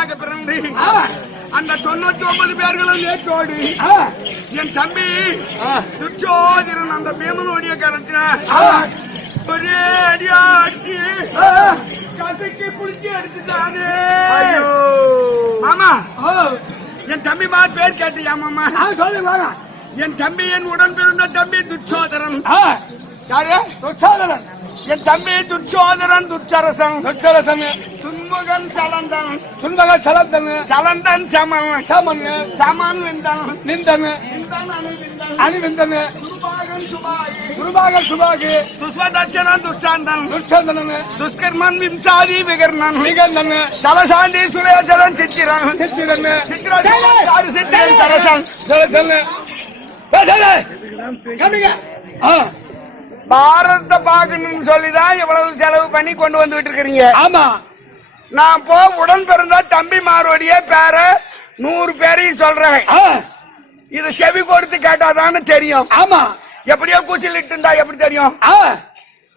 பிள்ளைகளாக பிறந்து அந்த 99 பேர்களும் நேற்றோடு என் தம்பி துச்சோதிரன் அந்த பீமனுடைய கரத்துல ஒரே அடியா அடிச்சு கசக்கி புடிச்சு எடுத்துட்டானே. மாமா என் தம்பி மாதிரி பேர் கேட்டியா மாமா? சொல்லுங்க. என் தம்பி என் உடன் பிறந்த தம்பி துச்சோதரன். யாரு? துச்சோதரன். என் தம்பி துச்சோதரன் துச்சரசன். துச்சரசன். துன்முகன் சலந்தன். துன்முகன் சலந்தன். சலந்தன் சமன். சமன். சமன் விந்தன். நிந்தன். விந்தன் அணிவிந்தன். அணிவிந்தன். துர்பாகன் சுபாகி. துர்பாகன் சுபாகி. துஸ்வதர்சனன் துஷ்டாந்தன். துஷ்டாந்தன். துஷ்கர்மன் விம்சாதி விகர்ணன். விகர்ணன். சலசாந்தி சுலேசலன் சித்திரன். சித்திரன். சித்திரன் சித்திரன் சரசன். சரசன். கமிங்க. பாரத பாகன்னு சொல்லிதான் இவ்வளவு செலவு பண்ணி கொண்டு வந்துட்டு இருக்கிறீங்க. ஆமா. நான் உடன் பிறந்த தம்பி மாரோடைய பேர 100 பேரையும் சொல்றேன். இது செவி கொடுத்து கேட்டாதானே தெரியும். ஆமா. எப்படியோ கூச்சலிட்டு இருந்தா எப்படி தெரியும்?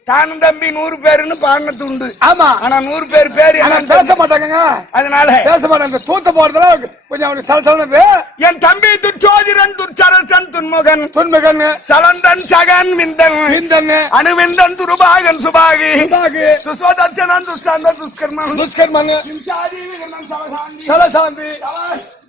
தானும் தம்பி 100 பேருன்னு பாடினது உண்டு. ஆமா. ஆனா 100 பேர் பேரு பேச மாட்டாங்க. அதனால பேச மாட்டாங்க. தூத்த போறதுல கொஞ்சம் சலசலனது. என் தம்பி துச்சோதிரன் துச்சரசன் துன்முகன். துன்முகன். சலந்தன் சகன் விந்தன். விந்தன். அணுவிந்தன் துருபாகன் சுபாகி. சுபாகி. துஸ்வதர்சனன் துஷ்டாந்தன் துஷ்கர்மன். துஷ்கர்மன். விம்சாதி விகர்ணன் சலசாந்தி. சலசாந்தி.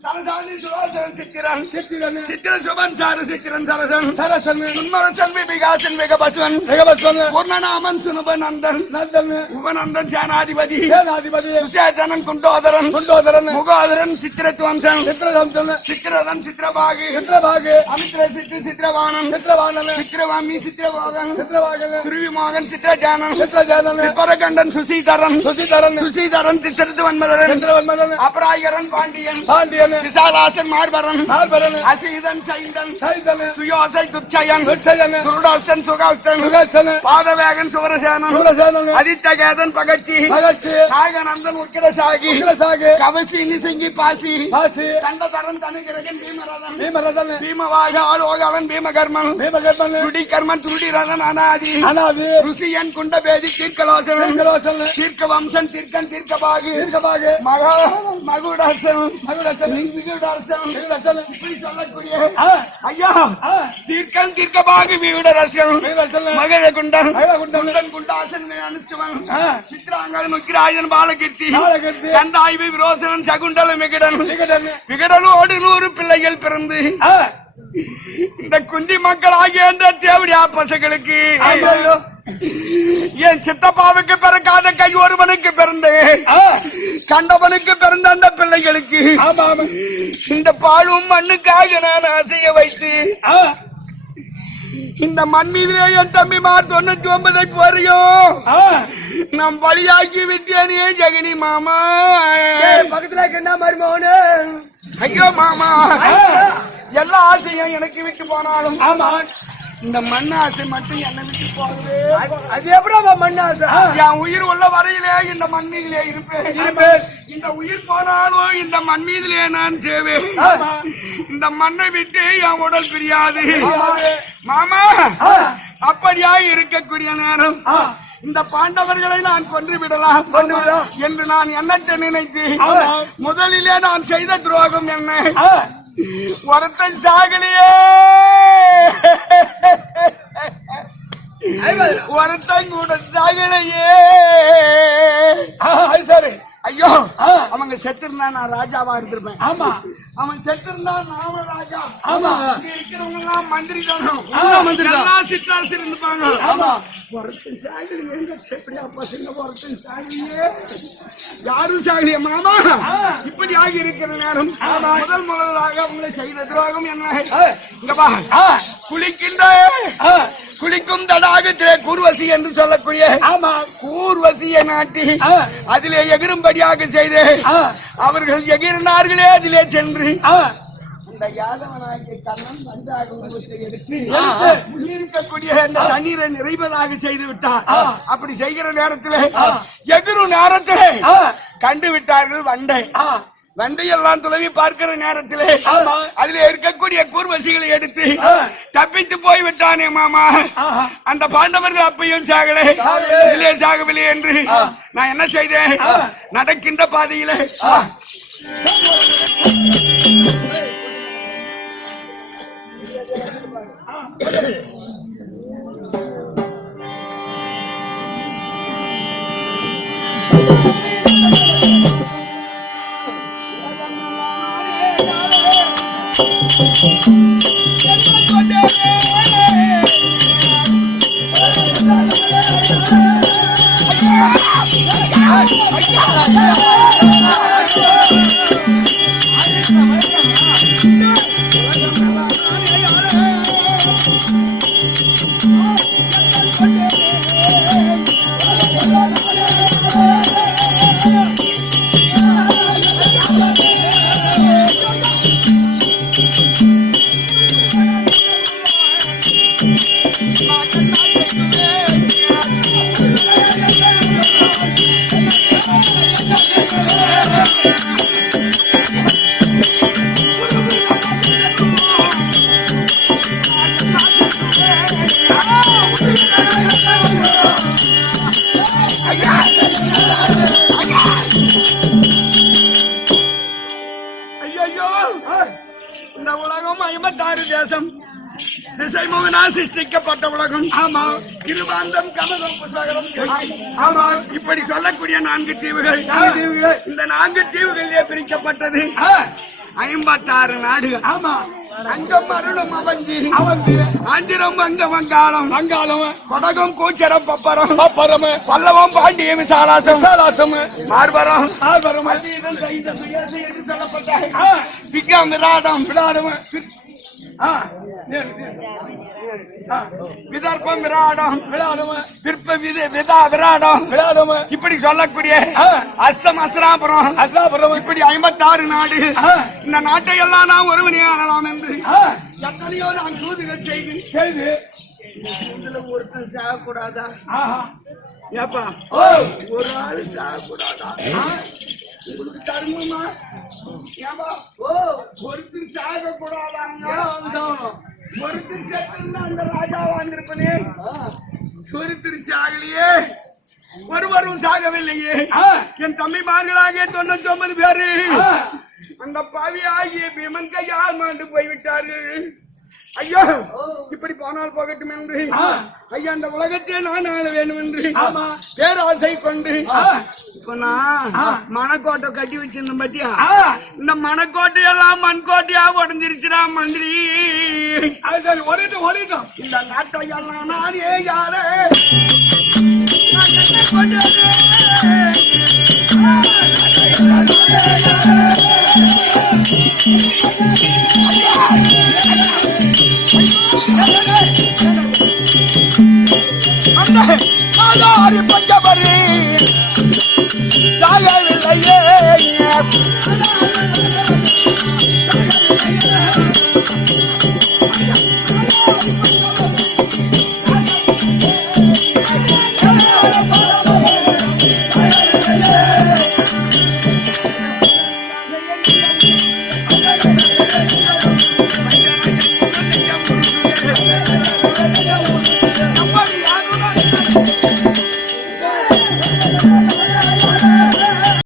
சலசாந்தி சுலோசன் சித்திரன். சித்திரன். சித்திரன் சுபன் சாரு சித்திரன் சரசன். சரசன். சுன்மரசன் விகாசன் விகபஸ்வன். விகபஸ்வன். பூர்ணநாமன் சுனுபநந்தன். நந்தன். உபநந்தன் சேனாதிபதி. சேனாதிபதி. சுசேதனன் குண்டோதரன். குண்டோதரன். முகோதரன் சித்திரத்வம்சன். சித்திரவம்சன். சித்திரதன் சித்திரபாகு. சித்திரபாகு. அமித்ர சித்திரவாணன். சித்திரவாணன். சித்திரவாமி சித்திரவாகன். சித்திரவாகன். துருவிமோகன் சித்திரஜானன். சித்திரஜானன். சிற்பரகண்டன் சுசீதரன். சுசீதரன். சுசீதரன் சித்திரவன்மதரன். சித்திரவன்மதன். அபராயரன் பாண்டியன். பாண்டியன். விசாலாசன் மார்பரன். மார்பரன். அசீதன் சைந்தன். சைந்தன். சுயோசை துச்சயன். துச்சயன். துருடாஸ்தன் சுகாஸ்தன். சுகாஸ்தன். பாதவேகன் சுவரசேனன். சுவரசேனன். அதித்தகேதன் பகச்சி. பகச்சி. நாகநந்தன் உக்கிரசாகி. உக்கிரசாகி. கவசி நிசிங்கி பாசி. பாசி. கண்டதரன் தனுகிரகன் பீமரதன். பீமரதன். பீமவாக ஆலோகலன் பீமகர்மன். பீமகர்மன். துடிகர்மன் துடிரதன் அனாதி. அனாதி. ருசியன் குண்டபேதி தீர்க்கலோசனன். தீர்க்கலோசனன். தீர்க்க வம்சன் தீர்க்கன் தீர்க்கபாகு. தீர்க்கபாகு. மகுடசன். மகுடசன். இப்படி சொல்லக்கூடிய ஐயா தீர்க்கன் தீர்க்கபாகு வியுடரசன். மகத குண்டன். குண்டன் குண்டாசன் அனுச்சுவன். சித்ராங்கன் உக்கிராயன் பாலகீர்த்தி. கண்டாய்வு விரோசனன் சகுண்டல விகடன். விகடனோடு 100 பிள்ளைகள் பிறந்து இந்த குந்தி மக்கள் ஆகிய அந்த தேவடியா பசங்களுக்கு என் சித்தப்பாவுக்கு பிறக்காத கை ஒருவனுக்கு பிறந்து கண்டவனுக்கு பிறந்த அந்த பிள்ளைகளுக்கு இந்த பாழும் மண்ணுக்காக நான் ஆசைய வைத்து இந்த மண் மீதிலே என் தம்பிமார் 99 போறியும் நம் பலியாக்கி விட்டேனே ஜெகனி மாமா. பக்கத்துல என்ன மருமகனு? ஐயோ மாமா, எல்லா ஆசையும் எனக்கு விட்டு போனாலும் இந்த மண் ஆசை மட்டும் என்னை விட்டு போகவே. அது எப்படா மண் ஆசை? என் உயிர் உள்ள வரையிலே இந்த மண் மீதிலே இருப்பேன். இந்த உயிர் போனாலும் இந்த மண் மீதிலே நான் செய்வேன். இந்த மண்ணை விட்டு என் உடல் பிரியாது மாமா. அப்படியா இருக்கக்கூடிய நேரம் இந்த பாண்டவர்களை நான் கொன்று விடலாம் என்று நான் எண்ணத்தை நினைத்து முதலிலே நான் செய்த துரோகம் என்ன? ஒருத்தன் சாகலையே, ஒருத்தன் கூட சாகலையே. சரி. ஐயோ, அவங்க செத்து இருந்தா நான் ராஜாவா இருந்திருப்பேன். ஆமா. அவன் செத்து இருந்தா நாம ராஜா. ஆமா. இருக்கிறவங்க எல்லாம் மந்திரி தானோ, சிற்றாசி இருந்துப்பாங்க. ஆமா. ஒருத்தன் சாகலையே, எப்படியா பசங்க ஒருத்தன் சாகலையே, யாரும் சாகலையே மாமா. இப்படி ஆகி இருக்கிற நேரம் முதலாக அவங்களை செய்த துரோகம் என்ன? இங்கப்பா குளிக்கின்ற குளிக்கும் தடாகத்திலே கூர்வசி என்று சொல்லக்கூடிய கூர்வசியை நாட்டி அதிலே எகிரும்படியாக செய்து அவர்கள் எகிரினார்களே அதிலே சென்று அந்த யாதவனாகிய கண்ணன் நன்றாக உருவத்தை எடுத்து இருக்கக்கூடிய அந்த தண்ணீரை நிறைவதாக செய்து விட்டார். அப்படி செய்கிற நேரத்திலே எகிரும் நேரத்திலே கண்டு விட்டார்கள் வண்டை. வண்டையெல்லாம் துளவி பார்க்கிற நேரத்திலே அதுல இருக்கக்கூடிய கூர்வசிகளை எடுத்து தப்பித்து போய்விட்டானே மாமா. அந்த பாண்டவர்கள் அப்பையும் சாகலே, இதிலே சாகவில்லை என்று நான் என்ன செய்தேன்? நடக்கின்ற பாதையிலே ஐயோ, இந்த உலகம் 56 தேசம் திசை முகனா சிருஷ்டிக்கப்பட்ட உலகம். ஆமா, இருபாந்தம் கமலம் புஷ்பகரம். ஆமா, இப்படி சொல்லக்கூடிய 4 தீவுகள். இந்த 4 தீவுகளிலே பிரிக்கப்பட்டது 56 நாடுகள். ஆமா, அங்கம் அருளும் அவந்தி, ஆந்திரம் வங்க வங்காளம், கொடகம் கூச்சரம் பப்பரம், பல்லவம் பாண்டிய விசாலாசம், மார்பரம், என்று சொல்லப்பட்ட பிக்கம் விராடம், விதர்ப்பம் விராடம், விராடம், இப்படி சொல்லக்கூடிய அஸ்தம் அஸ்ராபுரம், இப்படி 56 நாடு. இந்த நாட்டை எல்லாம் நான் ஒருவனே ஆளலாம் என்று எத்தனையோ நான் தூதுகள் செய்து இதுல ஒருத்தன் சாகக்கூடாதா? ஏப்பா, ஒரு ஆள் சாகக்கூடாதா? உங்களுக்கு தர்மமா? ஏப்பா, ஒருத்தர் சாகக்கூடாதாங்க. ஒருத்தர் செத்து அந்த ராஜா வாழ்ந்திருப்பனே, ஒருத்தர் சாகலையே, ஒருவரும் சாகவில்லையே. என் தம்பிமார்களாகிய 99 பேரு அந்த பாவி ஆகிய பீமன் கையால் மாண்டு போய்விட்டார்கள். ஐயோ, இப்படி போனால் போகட்டும் என்று ஐயா அந்த உலகத்தை நான் ஆள வேண்டும் என்று பேராசை கொண்டு இப்ப நான் மணக்கோட்டை கட்டி வச்சிருந்தேன். பத்தியா, இந்த மணக்கோட்டை எல்லாம் மண்கோட்டையா உடஞ்சிருச்சுடா மந்திரி. ஓடிட்டோம். இந்த நாட்டை எல்லாம் நானே யாரே பஞ்சபரி சாகவில்லையே,